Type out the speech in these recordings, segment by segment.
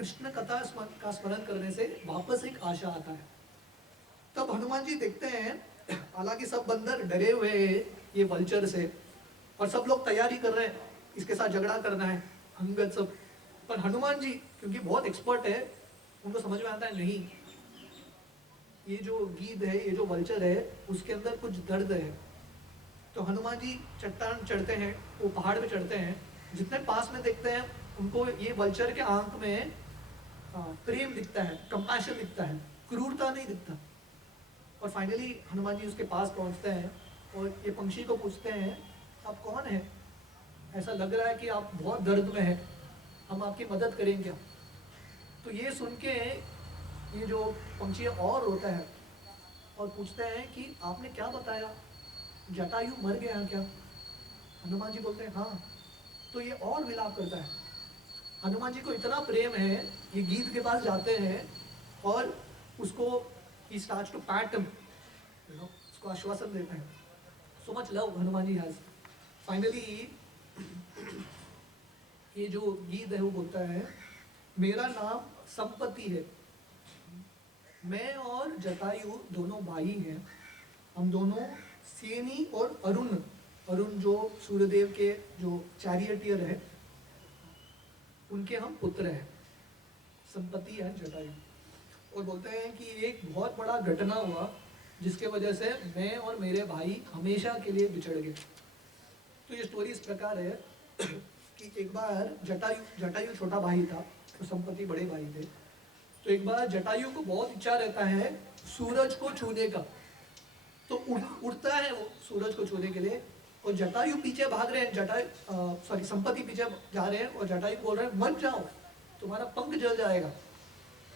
कृष्ण कथा का स्मरण करने से वापस एक आशा आता है। तब हनुमान जी देखते हैं, हालांकि सब बंदर डरे हुए हैं ये वल्चर से, और सब लोग तैयारी कर रहे हैं, इसके साथ झगड़ा करना है, अंगद सब। पर हनुमान जी क्योंकि बहुत एक्सपर्ट है, उनको समझ में आता है नहीं, ये जो गीध है, ये जो वल्चर है, उसके अंदर कुछ दर्द है। तो हनुमान जी चट्टान चढ़ते हैं, वो पहाड़ पे चढ़ते हैं, जितने पास में देखते हैं उनको ये वल्चर के आंख में प्रेम दिखता है, कंपैशन दिखता है, क्रूरता नहीं दिखता। और फाइनली हनुमान जी उसके पास पहुंचते हैं और ये पंक्षी को पूछते हैं, आप कौन है? ऐसा लग रहा है कि आप बहुत दर्द में हैं, हम आपकी मदद करें क्या? तो ये सुन के ये जो पंक्षी और रोता है और पूछते हैं कि आपने क्या बताया, जटायु मर गया क्या? हनुमान जी बोलते हैं हाँ। तो ये और विलाप करता है। हनुमान जी को इतना प्रेम है, ये गीध के पास जाते हैं और उसको he starts to pat him, उसको आश्वासन देते हैं। So much love Hanuman ji has. Finally ये जो गीध है वो बोलता है, मेरा नाम संपत्ति है, मैं और जटायु दोनों भाई हैं, हम दोनों सेनी और अरुण, अरुण जो सूर्यदेव के जो चैरियटियर है, उनके हम पुत्र हैं। संपत्ति है जटायु। और बोलते हैं कि एक बहुत बड़ा घटना हुआ जिसके वजह से मैं और मेरे भाई हमेशा के लिए बिछड़ गए। तो ये स्टोरी इस प्रकार है कि एक बार जटायु छोटा भाई था, तो संपत्ति बड़े भाई थे। तो एक बार जटायु को बहुत इच्छा रहता है सूरज को छूने का, तो उड़ता है वो सूरज को छूने के लिए, और जटायु पीछे भाग रहे हैं, संपत्ति पीछे जा रहे हैं, और जटायु बोल रहे हैं मत जाओ, तुम्हारा पंख जल जाएगा।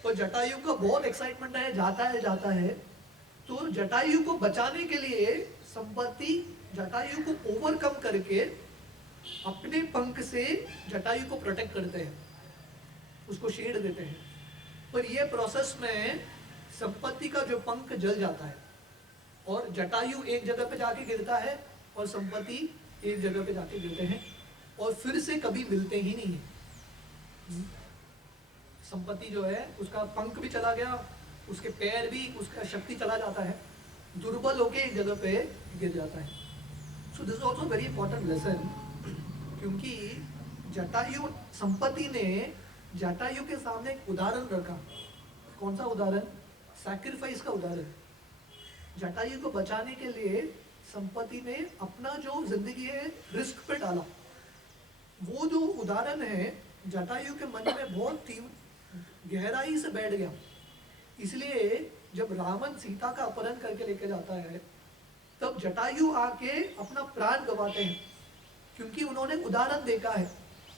और जटायु का बहुत एक्साइटमेंट है, जाता है। तो जटायु को बचाने के लिए संपत्ति जटायु को ओवरकम करके अपने पंख से जटायु को प्रोटेक्ट करते हैं, उसको शेड देते हैं। पर ये प्रोसेस में संपत्ति का जो पंख जल जाता है और जटायु एक जगह पे जाके गिरता है और संपत्ति एक जगह पे जाके गिरते हैं और फिर से कभी मिलते ही नहीं है। संपत्ति जो है उसका पंख भी चला गया, उसके पैर भी, उसका शक्ति चला जाता है, दुर्बल होके एक जगह पे गिर जाता है। So this is also very important lesson, क्योंकि जटायु, संपत्ति ने जटायु के सामने एक उदाहरण रखा। कौन सा उदाहरण? सैक्रिफाइस का उदाहरण। जटायु को बचाने के लिए संपत्ति ने अपना जो जिंदगी है रिस्क पे डाला। वो जो उदाहरण है जटायु के मन में बहुत गहराई से बैठ गया। इसलिए जब रावण सीता का अपहरण करके लेके जाता है, तब जटायु आके अपना प्राण गवाते हैं, क्योंकि उन्होंने उदाहरण देखा है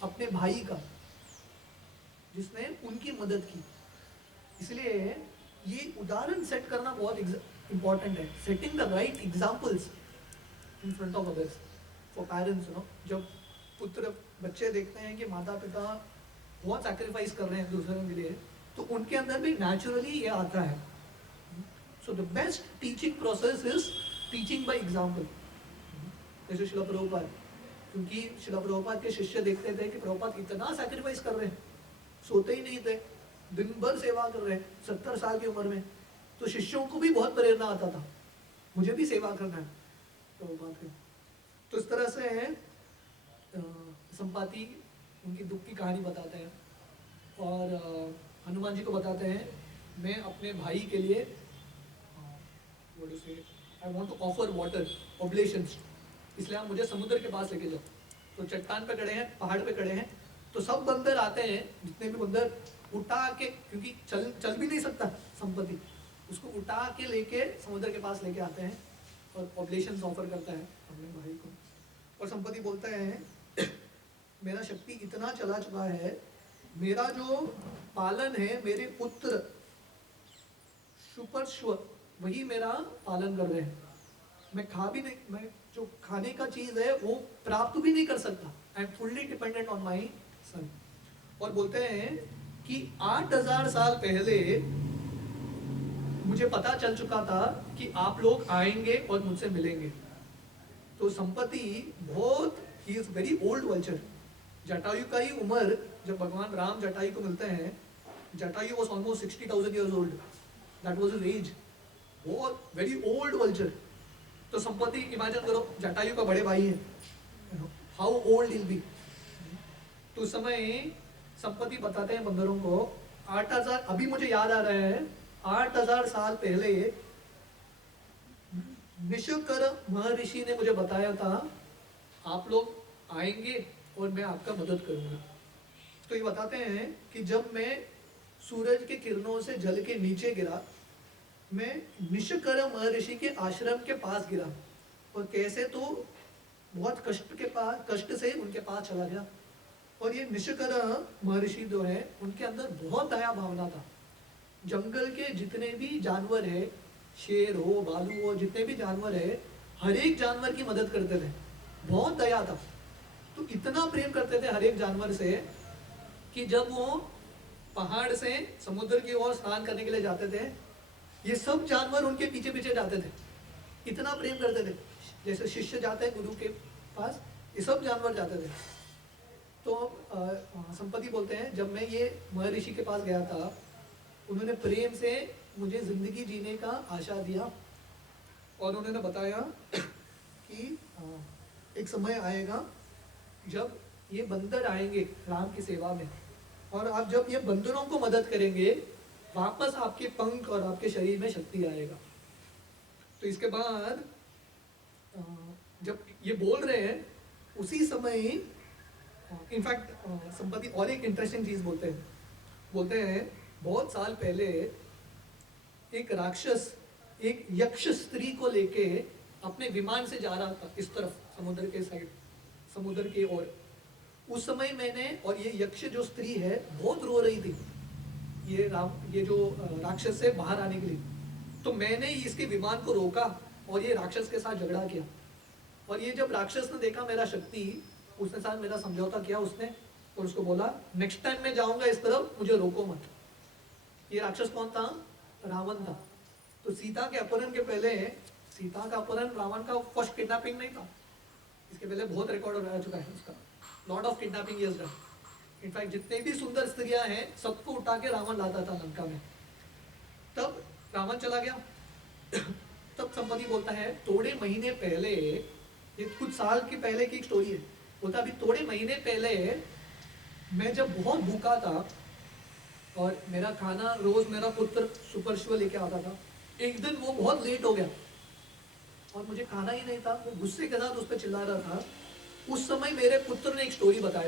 अपने भाई का जिसने उनकी मदद की। इसलिए ये उदाहरण सेट करना बहुत इंपॉर्टेंट है। Setting the right examples in front of others for parents. जब पुत्र बच्चे देखते हैं कि माता पिता बहुत सैक्रिफाइस कर रहे हैं दूसरों के लिए, तो उनके अंदर भी नेचुरली ये आता है। So the best teaching process is teaching by example. जैसे शिला प्रभुपाद, क्योंकि शिला प्रभुपाद के शिष्य देखते थे कि प्रभुपाद इतना सैक्रिफाइस कर रहे हैं, सोते ही नहीं थे, दिन भर सेवा कर रहे हैं 70 साल की उम्र में। तो शिष्यों को भी बहुत प्रेरणा आता था, मुझे भी सेवा करना है प्रभुपाद के। तो इस तरह से है संपाति उनकी दुख की कहानी बताते हैं और हनुमान जी को बताते हैं, मैं अपने भाई के लिए I want to offer water oblations, इसलिए आप मुझे समुद्र के पास लेके जाओ। तो चट्टान पे खड़े हैं, पहाड़ पे खड़े हैं, तो सब बंदर आते हैं, जितने भी बंदर उठा के, क्योंकि चल भी नहीं सकता संपत्ति, उसको उठा के लेके समुद्र के पास लेके आते हैं और ऑब्लेशंस ऑफर करता है अपने भाई को। और संपत्ति बोलता है मेरा शक्ति इतना चला चुका है, मेरा जो पालन है, मेरे पुत्र शुपर्श्व वही मेरा पालन कर रहे हैं। मैं खा भी नहीं, मैं जो खाने का चीज है वो प्राप्त भी नहीं कर सकता। I am fully dependent on my son. और बोलते हैं कि 8000 साल पहले मुझे पता चल चुका था कि आप लोग आएंगे और मुझसे मिलेंगे। तो संपत्ति बहुत, he is very old vulture. Jatayu का ही उम्र, जब भगवान राम जटायु को मिलते हैं Jatayu was almost 60,000 years old. That was his age. वो very old vulture. तो संपत्ति इमेजिन करो, जटायु का बड़े भाई है, हाउ ओल्ड इल बी। तो उस समय संपत्ति बताते हैं बंदरों को 8,000, अभी मुझे याद आ रहा है 8,000 साल पहले निशुकर महर्षि ने मुझे बताया था आप लोग आएंगे और मैं आपका मदद करूंगा। तो ये बताते हैं कि जब मैं सूरज के किरणों से जल के नीचे गिरा, मैं निशुकर महर्षि के आश्रम के पास गिरा और कैसे तो बहुत कष्ट से उनके पास चला गया। और ये निशुकर महर्षि जो है उनके अंदर बहुत दया भावना था। जंगल के जितने भी जानवर है, शेर हो, भालू हो, जितने भी जानवर है, हर एक जानवर की मदद करते थे, बहुत दया था। तो इतना प्रेम करते थे हर एक जानवर से कि जब वो पहाड़ से समुद्र की ओर स्नान करने के लिए जाते थे, ये सब जानवर उनके पीछे पीछे जाते थे, इतना प्रेम करते थे। जैसे शिष्य जाते हैं गुरु के पास, ये सब जानवर जाते थे। तो संपत्ति बोलते हैं जब मैं ये महर्षि के पास गया था, उन्होंने प्रेम से मुझे जिंदगी जीने का आशा दिया और उन्होंने बताया कि एक समय आएगा जब ये बंदर आएंगे राम की सेवा में, और आप जब ये बंदरों को मदद करेंगे वापस आपके पंख और आपके शरीर में शक्ति आएगा। तो इसके बाद जब ये बोल रहे हैं उसी समय इनफैक्ट संपत्ति और एक इंटरेस्टिंग चीज बोलते हैं बहुत साल पहले एक राक्षस एक यक्ष स्त्री को लेके अपने विमान से जा रहा था इस तरफ समुद्र के साइड, समुद्र की ओर। उस समय मैंने, और ये यक्ष जो स्त्री है बहुत रो रही थी ये जो राक्षस से बाहर आने के लिए, तो मैंने इसके विमान को रोका और ये राक्षस के साथ झगड़ा किया। और ये जब राक्षस ने देखा मेरा शक्ति, उसने साथ मेरा समझौता किया उसने, और उसको बोला नेक्स्ट टाइम मैं जाऊंगा इस तरफ, मुझे रोको मत। ये राक्षस कौन था? रावण था। तो सीता के अपहरण के पहले, सीता का अपहरण रावण का फर्स्ट किडनैपिंग नहीं था, इसके पहले बहुत रिकॉर्ड रह चुका है उसका, lot of kidnapping is done. In fact जितने भी सुंदर स्त्रियां हैं सबको उठा के रावण लाता था लंका में। तब रावण चला गया। तब संपत्ति बोलता है थोड़े महीने पहले, ये कुछ साल के पहले की एक स्टोरी है, बोलता अभी थोड़े महीने पहले मैं जब बहुत भूखा था और मेरा खाना रोज मेरा पुत्र सुपरशिव लेके आता था, एक दिन वो बहुत लेट हो गया और मुझे खाना ही नहीं था, वो गुस्से के साथ उस पर चिल्ला रहा था। उस समय मेरे पुत्र ने एक स्टोरी बता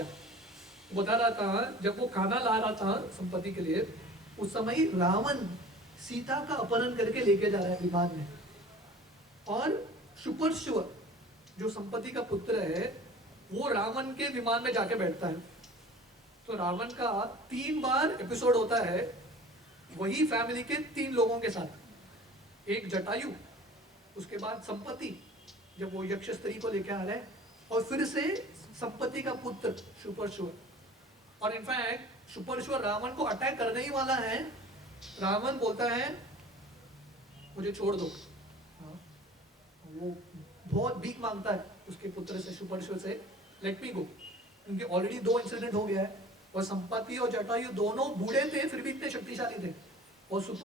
रहा था जब वो खाना ला रहा था संपत्ति के लिए, उस समय रावण सीता का अपहरण करके लेके जा रहा है विमान में, और सुपरशिव जो संपत्ति का पुत्र है वो रावण के विमान में जाके बैठता है। तो रावण का 3 बार एपिसोड होता है वही फैमिली के 3 लोगों के साथ, एक जटायु, उसके बाद संपत्ति जब वो यक्ष स्त्री को लेके आ रहा है, और फिर से संपत्ति का पुत्र सुपरशिव। और इनफैक्ट सुपरशिव रावण को अटैक करने ही वाला है, रावण बोलता है मुझे छोड़ दो। वो बहुत भीख मांगता है उसके पुत्र से, सुपरशिव से, लेट मी गो। उनके ऑलरेडी 2 इंसिडेंट हो गया है, और संपत्ति और जटायु दोनों बूढ़े थे फिर भी इतने शक्तिशाली थे, और